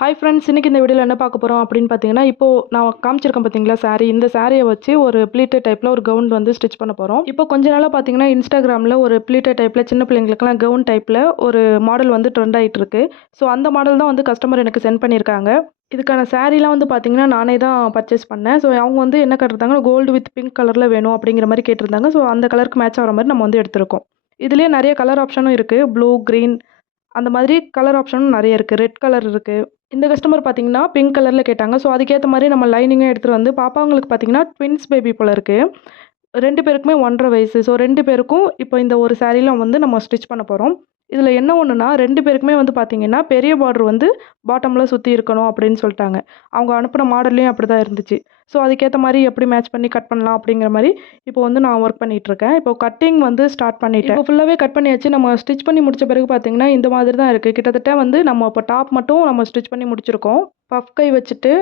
Hi friends, இன்னைக்கு இந்த வீடியோவில் என்ன பார்க்க போகிறோம் அப்படின்னு பார்த்தீங்கன்னா, இப்போது நான் காமிச்சிருக்கேன் பார்த்தீங்களா சாரீ, இந்த சாரியை வச்சு ஒரு ப்ளீட்டட் டைப்பில் ஒரு கவுன் வந்து ஸ்டிச் பண்ண போகிறோம். இப்போ கொஞ்ச நாளாக பார்த்தீங்கன்னா இன்ஸ்டாகிராமில் ஒரு ப்ளீட்டட் டைப்பில் சின்ன பிள்ளைங்களுக்குலாம் கவுன் டைப்பில் ஒரு மாடல் வந்து ட்ரெண்ட் ஆகிட்டு இருக்கு. ஸோ அந்த மாடல் தான் வந்து கஸ்டமர் எனக்கு சென்ட் பண்ணியிருக்காங்க. இதுக்கான சாரீலாம் வந்து பார்த்தீங்கன்னா நானே தான் பர்ச்சேஸ் பண்ணேன். ஸோ அவங்க வந்து என்ன கேட்டிருந்தாங்க, கோல்டு வித் பிங்க் கலரில் வேணும் அப்படிங்கிற மாதிரி கேட்டிருந்தாங்க. ஸோ அந்த கலருக்கு மேட்ச் ஆகிற மாதிரி நம்ம வந்து எடுத்திருக்கோம். இதுலேயே நிறைய கலர் ஆப்ஷனும் இருக்குது. ப்ளூ, க்ரீன் அந்த மாதிரி கலர் ஆப்ஷனும் நிறைய இருக்குது. ரெட் கலர் இருக்குது. இந்த கஸ்டமர் பார்த்தீங்கன்னா பிங்க் கலரில் கேட்டாங்க. ஸோ அதுக்கேற்ற மாதிரி நம்ம லைனிங்கும் எடுத்துகிட்டு வந்து பாப்பாங்களுக்கு பார்த்தீங்கன்னா ட்வின்ஸ் பேபி போல இருக்குது. 2 பேருக்குமே 1 1/2 வயசு. ஸோ 2 பேருக்கும் இப்போ இந்த ஒரு சாரீல வந்து நம்ம ஸ்டிச் பண்ண போகிறோம். இதில் என்ன ஒன்றுனா 2 பேருக்குமே வந்து பார்த்தீங்கன்னா பெரிய பார்டர் வந்து பாட்டமில் சுற்றி இருக்கணும் அப்படின்னு சொல்லிட்டாங்க. அவங்க அனுப்புன மாடல்லையும் அப்படி தான் இருந்துச்சு. ஸோ அதுக்கேற்ற மாதிரி எப்படி மேட்ச் பண்ணி கட் பண்ணலாம் அப்படிங்கிற மாதிரி இப்போ வந்து நான் ஒர்க் பண்ணிகிட்ருக்கேன். இப்போ கட்டிங் வந்து ஸ்டார்ட் பண்ணிட்டேன். இப்போ ஃபுல்லாகவே கட் பண்ணியாச்சு. நம்ம ஸ்டிச் பண்ணி முடிச்ச பிறகு பார்த்தீங்கன்னா இந்த மாதிரி தான் இருக்குது. கிட்டத்தட்ட வந்து நம்ம இப்போ டாப் மட்டும் நம்ம ஸ்டிச் பண்ணி முடிச்சிருக்கோம். பஃப் கை வச்சுட்டு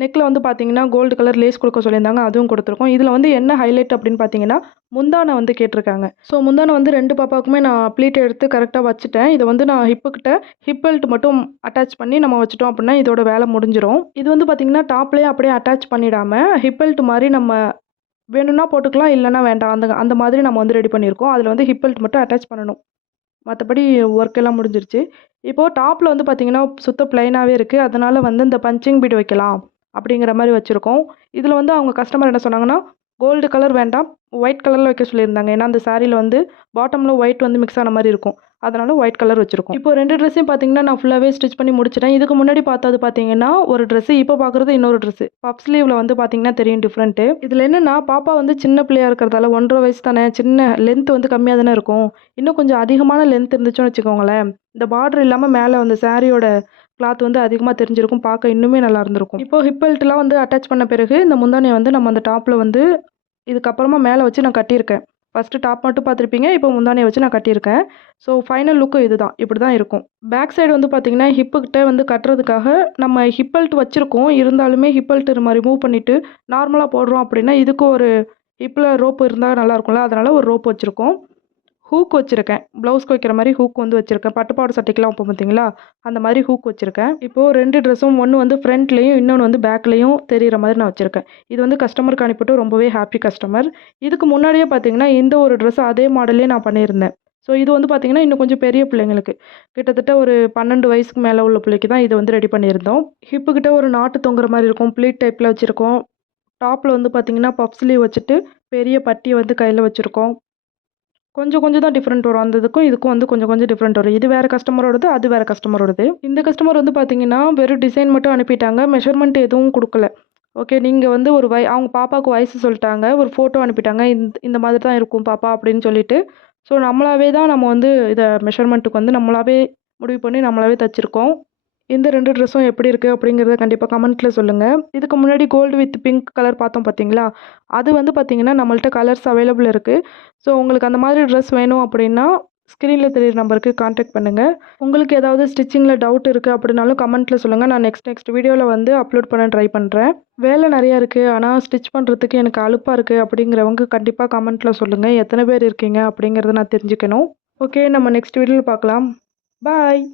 நெக்கில் வந்து பார்த்தீங்கன்னா கோல்டு கலர் லேஸ் கொடுக்க சொல்லியிருந்தாங்க. அதுவும் கொடுத்துருக்கோம். இதில் வந்து என்ன ஹைலைட் அப்படின்னு பார்த்தீங்கன்னா முந்தானை வந்து கேட்டிருக்காங்க. ஸோ முந்தானை வந்து 2 பாப்பாவுக்குமே நான் ப்ளீட் எடுத்து கரெக்டாக வச்சுட்டேன். இதை வந்து நான் ஹிப்புக்கிட்ட ஹிப் பெல்ட் மட்டும் அட்டாச் பண்ணி நம்ம வச்சுட்டோம் அப்படின்னா இதோட வேலை முடிஞ்சிடும். இது வந்து பார்த்தீங்கன்னா டாப்லேயே அப்படியே அட்டாச் பண்ணிடாமல் ஹிப் பெல்ட் மாதிரி நம்ம வேணும்னா போட்டுக்கலாம், இல்லைன்னா வேண்டாம். அந்த மாதிரி நம்ம வந்து ரெடி பண்ணியிருக்கோம். அதில் வந்து ஹிப் பெல்ட் மட்டும் அட்டாச் பண்ணணும். மற்றபடி ஒர்க் எல்லாம் முடிஞ்சிருச்சு. இப்போது டாப்பில் வந்து பார்த்தீங்கன்னா சுத்த பிளைனாகவே இருக்குது. அதனால் வந்து இந்த பஞ்சிங் பீட் வைக்கலாம் அப்படிங்கிற மாதிரி வச்சுருக்கோம். இதில் வந்து அவங்க கஸ்டமர் என்ன சொன்னாங்கன்னா, கோல்டு கலர் வேண்டாம், ஒயிட் கலரில் வைக்க சொல்லியிருந்தாங்க. ஏன்னா அந்த சாரியில் வந்து பாட்டமில் ஒயிட் வந்து மிக்ஸ் ஆன மாதிரி இருக்கும். அதனால் ஒயிட் கலர் வச்சுருக்கோம். இப்போ 2 ட்ரெஸ்ஸையும் பார்த்தீங்கன்னா நான் ஃபுல்லாகவே ஸ்டிச் பண்ணி முடிச்சிட்டேன். இதுக்கு முன்னாடி பார்த்தது பார்த்தீங்கன்னா ஒரு ட்ரெஸ்ஸு, இப்போ பார்க்குறது இன்னொரு ட்ரெஸ்ஸு. பஃப் ஸ்லீவில் வந்து பார்த்தீங்கன்னா தெரியும் டிஃப்ரெண்ட்டு. இதில் என்னென்னா பாப்பா வந்து சின்ன பிள்ளையாக இருக்கிறதால 1 1/2 வயசு தானே, சின்ன லென்த் வந்து கம்மியாக தானே இருக்கும். இன்னும் கொஞ்சம் அதிகமான லென்த் இருந்துச்சுன்னு வச்சுக்கோங்களேன், இந்த பார்டர் இல்லாமல் மேலே வந்து சாரியோட கிளாத் வந்து அதிகமாக தெரிஞ்சிருக்கும். பார்க்க இன்னுமே நல்லா இருந்திருக்கும். இப்போ ஹிப் பெல்ட்லாம் வந்து அட்டாச் பண்ண பிறகு இந்த முந்தானையை வந்து நம்ம அந்த டாப்பில் வந்து இதுக்கப்புறமா மேலே வச்சு நான் கட்டியிருக்கேன். ஃபஸ்ட்டு டாப் மட்டும் பார்த்துருப்பீங்க. இப்போ முந்தானையை வச்சு நான் கட்டியிருக்கேன். ஸோ ஃபைனல் லுக்கு இதுதான். இப்படி தான் இருக்கும். பேக் சைடு வந்து பார்த்தீங்கன்னா ஹிப்புக்கிட்ட வந்து கட்டுறதுக்காக நம்ம ஹிப் பெல்ட் வச்சுருக்கோம். இருந்தாலுமே ஹிப் பெல்ட் நம்ம ரிமூவ் பண்ணிவிட்டு நார்மலாக போடுறோம் அப்படின்னா இதுக்கு ஒரு ஹிப்பில் ரோப் இருந்தால் நல்லாயிருக்கும்ல, அதனால் ஒரு ரோப் வச்சுருக்கோம். ஹூக் வச்சுருக்கேன். ப்ளவுஸ்க்கு வைக்கிற மாதிரி ஹூக் வந்து வச்சுருக்கேன். பட்டுப்பாவாடை சட்டைக்கெலாம் வைப்போம் பார்த்தீங்களா, அந்த மாதிரி ஹூக் வச்சுருக்கேன். இப்போது 2 ட்ரெஸ்ஸும் ஒன்று வந்து ஃப்ரண்ட்லேயும் இன்னொன்று வந்து பேக்லேயும் தெரிகிற மாதிரி நான் வச்சுருக்கேன். இது வந்து கஸ்டமருக்கு அனுப்பிட்டு ரொம்பவே ஹாப்பி கஸ்டமர். இதுக்கு முன்னாடியே பார்த்தீங்கன்னா இந்த ஒரு ட்ரெஸ் அதே மாடல்லே நான் பண்ணியிருந்தேன். ஸோ இது வந்து பார்த்தீங்கன்னா இன்னும் கொஞ்சம் பெரிய பிள்ளைங்களுக்கு, கிட்டத்தட்ட ஒரு 12 வயசுக்கு மேலே உள்ள பிள்ளைக்கு தான் இது வந்து ரெடி பண்ணியிருந்தோம். ஹிப்புக்கிட்ட ஒரு நாட்டு தொங்குற மாதிரி இருக்கும். ப்ளீட் டைப்பில் வச்சுருக்கோம். டாப்பில் வந்து பார்த்தீங்கன்னா பஃப் ஸ்லீவ் வச்சுட்டு பெரிய பட்டியை வந்து கையில் வச்சுருக்கோம். கொஞ்சம் கொஞ்சம் தான் டிஃப்ரெண்ட் வரும். அந்த இதுக்கும் வந்து கொஞ்சம் கொஞ்சம் டிஃப்ரெண்ட் வரும். இது வேறு கஸ்டமரோடது, அது வேறு கஸ்டமரோடது. இந்த கஸ்டமர் வந்து பார்த்தீங்கன்னா வெறும் டிசைன் மட்டும் அனுப்பிட்டாங்க. மெஷர்மெண்ட் எதுவும் கொடுக்கல. ஓகே, நீங்கள் வந்து ஒரு அவங்க பாப்பாவுக்கு வயசு சொல்லிட்டாங்க. ஒரு ஃபோட்டோ அனுப்பிட்டாங்க. இந்த மாதிரி தான் இருக்கும் பாப்பா அப்படின்னு சொல்லிட்டு. ஸோ நம்மளாவே தான் நம்ம வந்து இதை மெஷர்மெண்ட்டுக்கு வந்து நம்மளாவே முடிவு பண்ணி நம்மளாவே தச்சுருக்கோம். இந்த 2 ட்ரெஸ்ஸும் எப்படி இருக்குது அப்படிங்கிறத கண்டிப்பாக கமெண்ட்டில் சொல்லுங்கள். இதுக்கு முன்னாடி கோல்டு வித் பிங்க் கலர் பார்த்தோம் பார்த்தீங்களா, அது வந்து பார்த்தீங்கன்னா நம்மள்ட்ட கலர்ஸ் அவைலபிள் இருக்குது. ஸோ உங்களுக்கு அந்த மாதிரி ட்ரெஸ் வேணும் அப்படின்னா ஸ்க்ரீனில் தெரியிற நம்பருக்கு கான்டாக்ட் பண்ணுங்கள். உங்களுக்கு ஏதாவது ஸ்டிச்சிங்கில் டவுட் இருக்குது அப்படின்னாலும் கமெண்ட்டில் சொல்லுங்கள். நான் நெக்ஸ்ட் வீடியோவில் வந்து அப்லோட் பண்ண ட்ரை பண்ணுறேன். வேலை நிறையா இருக்குது, ஆனால் ஸ்டிச் பண்ணுறதுக்கு எனக்கு அலுப்பாக இருக்குது அப்படிங்கிறவங்க கண்டிப்பாக கமெண்ட்டில் சொல்லுங்கள். எத்தனை பேர் இருக்கீங்க அப்படிங்கிறத நான் தெரிஞ்சுக்கணும். ஓகே, நம்ம நெக்ஸ்ட் வீடியோவில் பார்க்கலாம். பாய்.